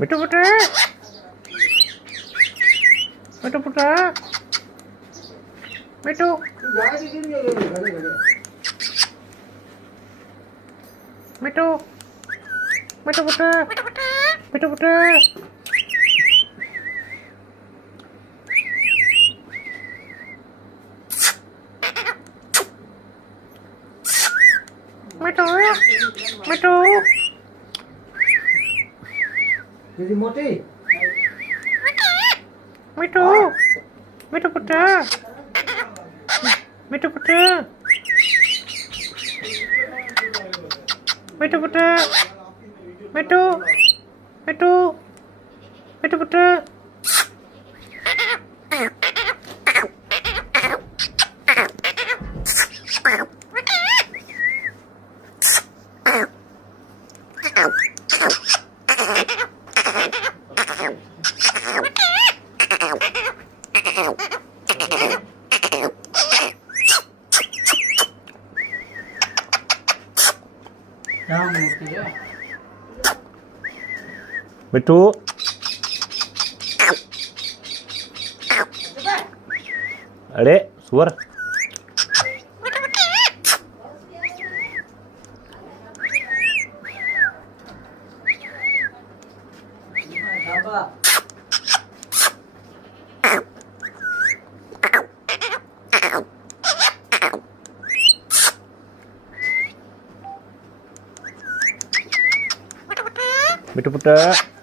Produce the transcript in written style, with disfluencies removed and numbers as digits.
ಬಿಟ್ಟು ಪುಟ್ಟ ಬಿಟ್ಟು ಪುಟ್ಟ ಬಿಟ್ಟು ಬಿಟ್ಟು ಬಿಟ್ಟು ಪುಟ್ಟ ಬಿಟ್ಟು ಪುಟ್ಟ Mày trú Gì một đi Mày trú bút trà Mày trú bút trà Mày trú bút trà Mày trú bút trà Betul. Adek, suar. Betul-betul.